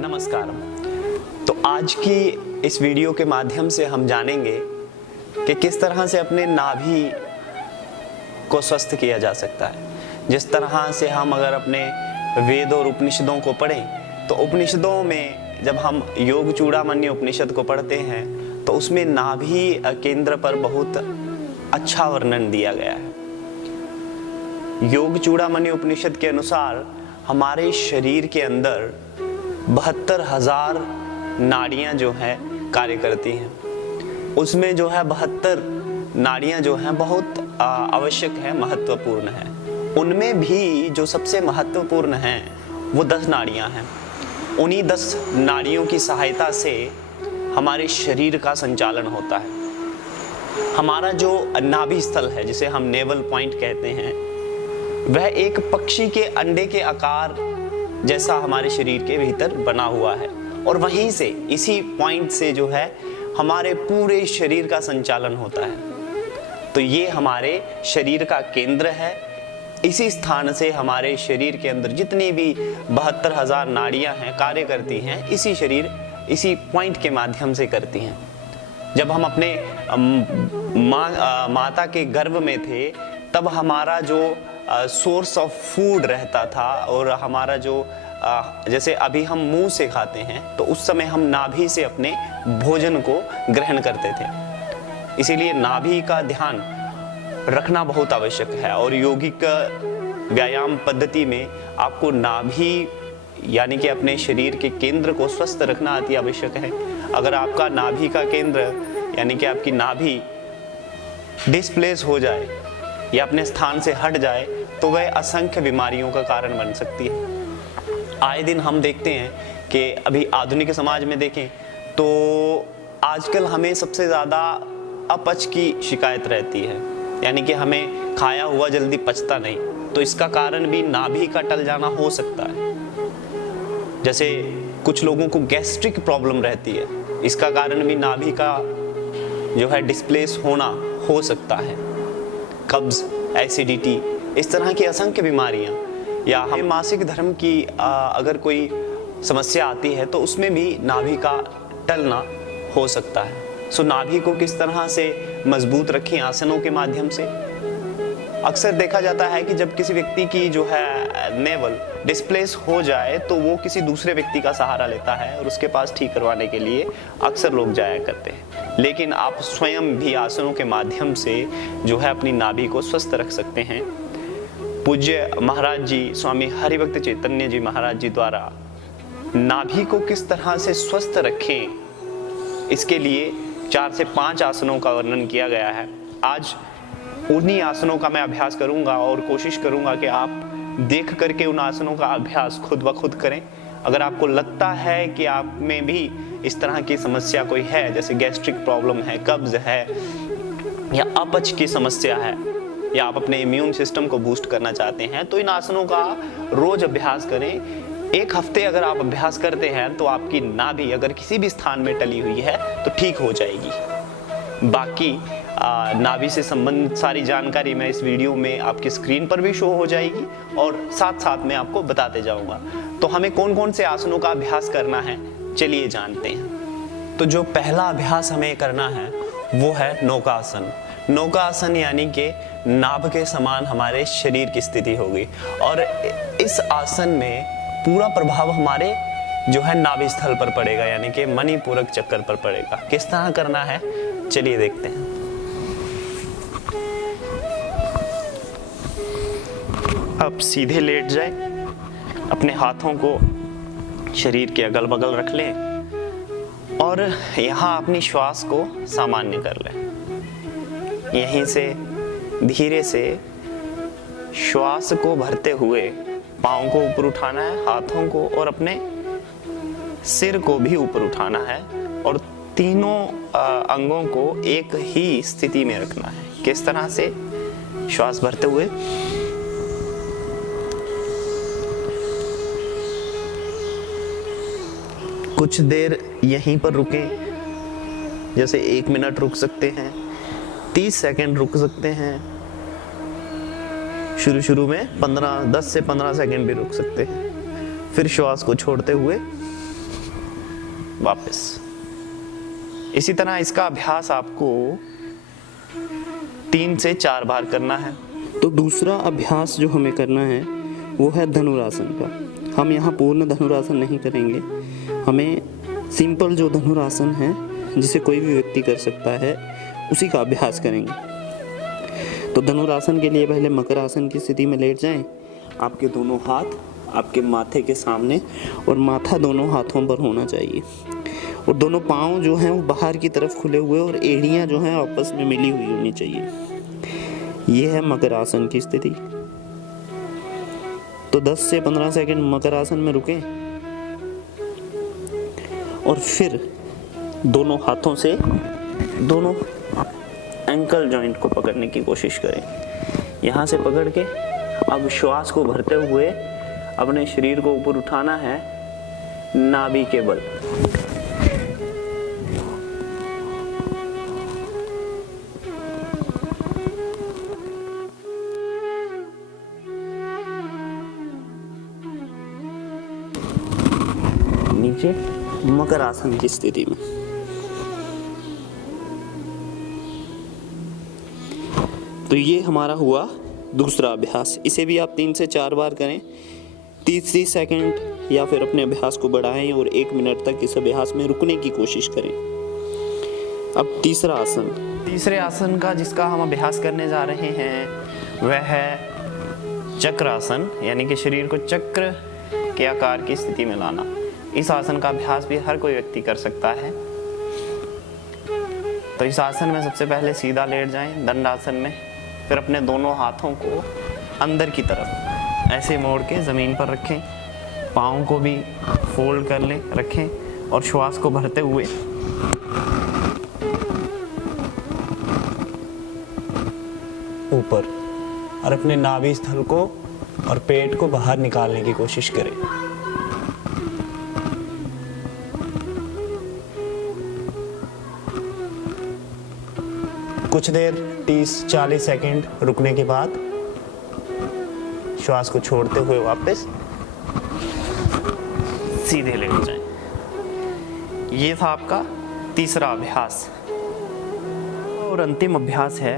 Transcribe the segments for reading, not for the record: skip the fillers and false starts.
नमस्कार। तो आज की इस वीडियो के माध्यम से हम जानेंगे कि किस तरह से अपने नाभि को स्वस्थ किया जा सकता है। जिस तरह से हम अगर अपने वेद और उपनिषदों को पढ़ें तो उपनिषदों में जब हम योग चूड़ामणि उपनिषद को पढ़ते हैं तो उसमें नाभि केंद्र पर बहुत अच्छा वर्णन दिया गया है। योग चूड़ामणि उपनिषद के अनुसार हमारे शरीर के अंदर 72,000 नाड़ियां जो हैं कार्य करती हैं। उसमें जो है 72 नाड़ियां जो हैं बहुत आवश्यक है, महत्वपूर्ण है। उनमें भी जो सबसे महत्वपूर्ण हैं वो 10 नाड़ियां हैं। उन्हीं 10 नाड़ियों की सहायता से हमारे शरीर का संचालन होता है। हमारा जो नाभि स्थल है, जिसे हम नेवल पॉइंट कहते हैं, वह एक पक्षी के अंडे के आकार जैसा हमारे शरीर के भीतर बना हुआ है और वहीं से, इसी पॉइंट से जो है हमारे पूरे शरीर का संचालन होता है। तो ये हमारे शरीर का केंद्र है। इसी स्थान से हमारे शरीर के अंदर जितनी भी 72,000 नाड़ियां हैं कार्य करती हैं, इसी पॉइंट के माध्यम से करती हैं। जब हम अपने माता के गर्भ में थे तब हमारा जो सोर्स ऑफ फूड रहता था और हमारा जो जैसे अभी हम मुंह से खाते हैं तो उस समय हम नाभि से अपने भोजन को ग्रहण करते थे। इसीलिए नाभि का ध्यान रखना बहुत आवश्यक है और यौगिक व्यायाम पद्धति में आपको नाभि यानी कि अपने शरीर के केंद्र को स्वस्थ रखना अति आवश्यक है। अगर आपका नाभि का केंद्र यानी कि आपकी नाभि डिस्प्लेस हो जाए या अपने स्थान से हट जाए तो वह असंख्य बीमारियों का कारण बन सकती है। आए दिन हम देखते हैं कि अभी आधुनिक समाज में देखें तो आजकल हमें सबसे ज़्यादा अपच की शिकायत रहती है, यानी कि हमें खाया हुआ जल्दी पचता नहीं। तो इसका कारण भी नाभि का टल जाना हो सकता है। जैसे कुछ लोगों को गैस्ट्रिक प्रॉब्लम रहती है, इसका कारण भी नाभि का जो है डिस्प्लेस होना हो सकता है। कब्ज, एसिडिटी, इस तरह की असंख्य बीमारियां, या हमें मासिक धर्म की अगर कोई समस्या आती है तो उसमें भी नाभि का टलना हो सकता है। सो नाभि को किस तरह से मजबूत रखें आसनों के माध्यम से। अक्सर देखा जाता है कि जब किसी व्यक्ति की जो है नेवल डिस्प्लेस हो जाए तो वो किसी दूसरे व्यक्ति का सहारा लेता है और उसके पास ठीक करवाने के लिए अक्सर लोग जाया करते हैं। लेकिन आप स्वयं भी आसनों के माध्यम से जो है अपनी नाभि को स्वस्थ रख सकते हैं। पूज्य महाराज जी, स्वामी हरिभक्त चैतन्य जी महाराज जी द्वारा नाभि को किस तरह से स्वस्थ रखें इसके लिए 4 से 5 आसनों का वर्णन किया गया है। आज उन्हीं आसनों का मैं अभ्यास करूंगा और कोशिश करूंगा कि आप देख करके उन आसनों का अभ्यास खुद ब खुद करें। अगर आपको लगता है कि आप में भी इस तरह की समस्या कोई है, जैसे गैस्ट्रिक प्रॉब्लम है, कब्ज है या अपच की समस्या है, या आप अपने इम्यून सिस्टम को बूस्ट करना चाहते हैं, तो इन आसनों का रोज अभ्यास करें। 1 हफ्ते अगर आप अभ्यास करते हैं तो आपकी नाभि अगर किसी भी स्थान में टली हुई है तो ठीक हो जाएगी। बाकी नाभि से संबंधित सारी जानकारी मैं इस वीडियो में आपकी स्क्रीन पर भी शो हो जाएगी और साथ साथ में आपको बताते जाऊंगा। तो हमें कौन कौन से आसनों का अभ्यास करना है, चलिए जानते हैं। तो जो पहला अभ्यास हमें करना है वो है नौकासन। नौकासन यानी कि नाभ के समान हमारे शरीर की स्थिति होगी और इस आसन में पूरा प्रभाव हमारे जो है नाभि स्थल पर पड़ेगा, यानी कि मणिपूरक चक्र पर पड़ेगा। किस तरह करना है चलिए देखते हैं। अब सीधे लेट जाए, अपने हाथों को शरीर के अगल बगल रख लें और यहाँ अपनी श्वास को सामान्य कर लें। यहीं से धीरे से श्वास को भरते हुए पाँव को ऊपर उठाना है, हाथों को और अपने सिर को भी ऊपर उठाना है और तीनों अंगों को एक ही स्थिति में रखना है। किस तरह से? श्वास भरते हुए कुछ देर यहीं पर रुकें, जैसे 1 मिनट रुक सकते हैं 30 सेकंड रुक सकते हैं। शुरू में 10 से 15 सेकंड भी रुक सकते हैं। फिर श्वास को छोड़ते हुए वापस। इसी तरह इसका अभ्यास आपको 3 से 4 बार करना है। तो दूसरा अभ्यास जो हमें करना है वो है धनुरासन का। हम यहाँ पूर्ण धनुरासन नहीं करेंगे, हमें सिंपल जो धनुरासन है जिसे कोई भी व्यक्ति कर सकता है उसी का अभ्यास करेंगे। तो धनुरासन के लिए पहले मकर आसन की स्थिति में लेट जाएं। आपके दोनों हाथ आपके माथे के सामने और माथा दोनों हाथों पर होना चाहिए और दोनों पाँव जो हैं वो बाहर की तरफ खुले हुए और एड़ियाँ जो हैं आपस में मिली हुई होनी चाहिए। ये है मकर आसन की स्थिति। तो 10 से 15 सेकंड मकर आसन में रुकें और फिर दोनों हाथों से दोनों एंकल जॉइंट को पकड़ने की कोशिश करें। यहाँ से पकड़ के अब श्वास को भरते हुए अपने शरीर को ऊपर उठाना है नाभि के बल। नीचे मकर आसन की स्थिति में। तो ये हमारा हुआ दूसरा अभ्यास। इसे भी आप 3 से 4 बार करें। 30 सेकंड या फिर अपने अभ्यास को बढ़ाएं और 1 मिनट तक इस अभ्यास में रुकने की कोशिश करें। अब तीसरा आसन। तीसरे आसन का जिसका हम अभ्यास करने जा रहे हैं वह है चक्रासन, यानी कि शरीर को चक्र के आकार की स्थिति में लाना। इस आसन का अभ्यास भी हर कोई व्यक्ति कर सकता है। तो इस आसन में सबसे पहले सीधा लेट जाएं दंडासन में, फिर अपने दोनों हाथों को अंदर की तरफ ऐसे मोड़ के ज़मीन पर रखें, पाँव को भी फोल्ड कर लें, रखें और श्वास को भरते हुए ऊपर और अपने नाभि स्थल को और पेट को बाहर निकालने की कोशिश करें। कुछ देर 30-40 सेकंड रुकने के बाद श्वास को छोड़ते हुए वापस सीधे लेट जाएं। ये था आपका तीसरा अभ्यास। और अंतिम अभ्यास है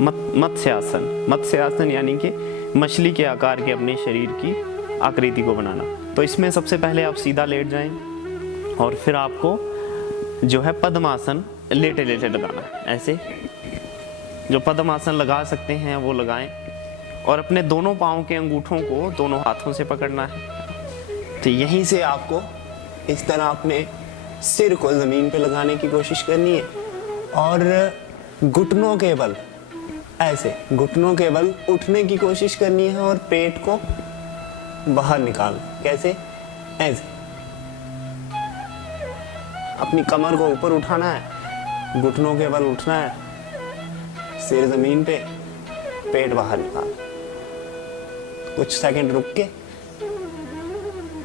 मत्स्य आसन। मत्स्य आसन यानी कि मछली के आकार के अपने शरीर की आकृति को बनाना। तो इसमें सबसे पहले आप सीधा लेट जाएं और फिर आपको जो है पद्मासन लेटे लेटे लगाना है। ऐसे जो पद्मासन लगा सकते हैं वो लगाएं और अपने दोनों पाँव के अंगूठों को दोनों हाथों से पकड़ना है। तो यहीं से आपको इस तरह अपने सिर को ज़मीन पे लगाने की कोशिश करनी है और घुटनों के बल ऐसे घुटनों के बल उठने की कोशिश करनी है और पेट को बाहर निकालना। कैसे? ऐसे अपनी कमर को ऊपर उठाना है, घुटनों के बल उठना है, सिर जमीन पे, पेट बाहर निकाल। कुछ सेकंड रुक के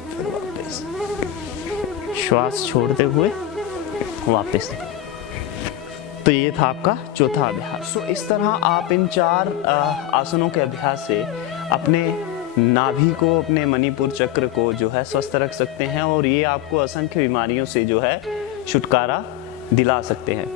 फिर वापस श्वास छोड़ते हुए वापस। तो ये था आपका चौथा अभ्यास। तो इस तरह आप इन 4 आसनों के अभ्यास से अपने नाभि को, अपने मणिपुर चक्र को जो है स्वस्थ रख सकते हैं और ये आपको असंख्य बीमारियों से जो है छुटकारा दिला सकते हैं।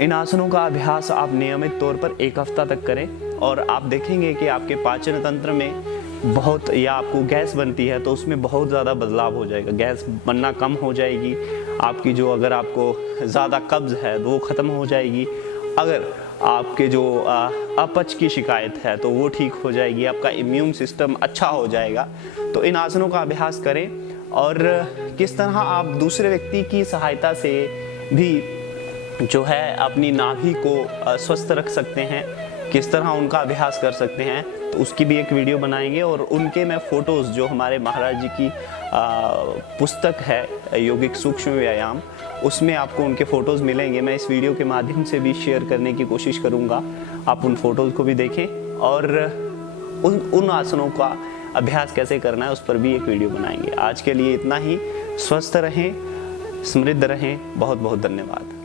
इन आसनों का अभ्यास आप नियमित तौर पर 1 हफ्ता तक करें और आप देखेंगे कि आपके पाचन तंत्र में बहुत, या आपको गैस बनती है तो उसमें बहुत ज़्यादा बदलाव हो जाएगा। गैस बनना कम हो जाएगी आपकी। जो अगर आपको ज़्यादा कब्ज़ है तो वो ख़त्म हो जाएगी। अगर आपके जो अपच की शिकायत है तो वो ठीक हो जाएगी। आपका इम्यून सिस्टम अच्छा हो जाएगा। तो इन आसनों का अभ्यास करें और किस तरह आप दूसरे व्यक्ति की सहायता से भी जो है अपनी नाभि को स्वस्थ रख सकते हैं, किस तरह उनका अभ्यास कर सकते हैं, तो उसकी भी एक वीडियो बनाएंगे। और उनके मैं फ़ोटोज़ जो हमारे महाराज जी की पुस्तक है योगिक सूक्ष्म व्यायाम, उसमें आपको उनके फ़ोटोज़ मिलेंगे। मैं इस वीडियो के माध्यम से भी शेयर करने की कोशिश करूँगा। आप उन फ़ोटोज़ को भी देखें और उन आसनों का अभ्यास कैसे करना है उस पर भी एक वीडियो बनाएंगे। आज के लिए इतना ही। स्वस्थ रहें, समृद्ध रहें। बहुत बहुत धन्यवाद।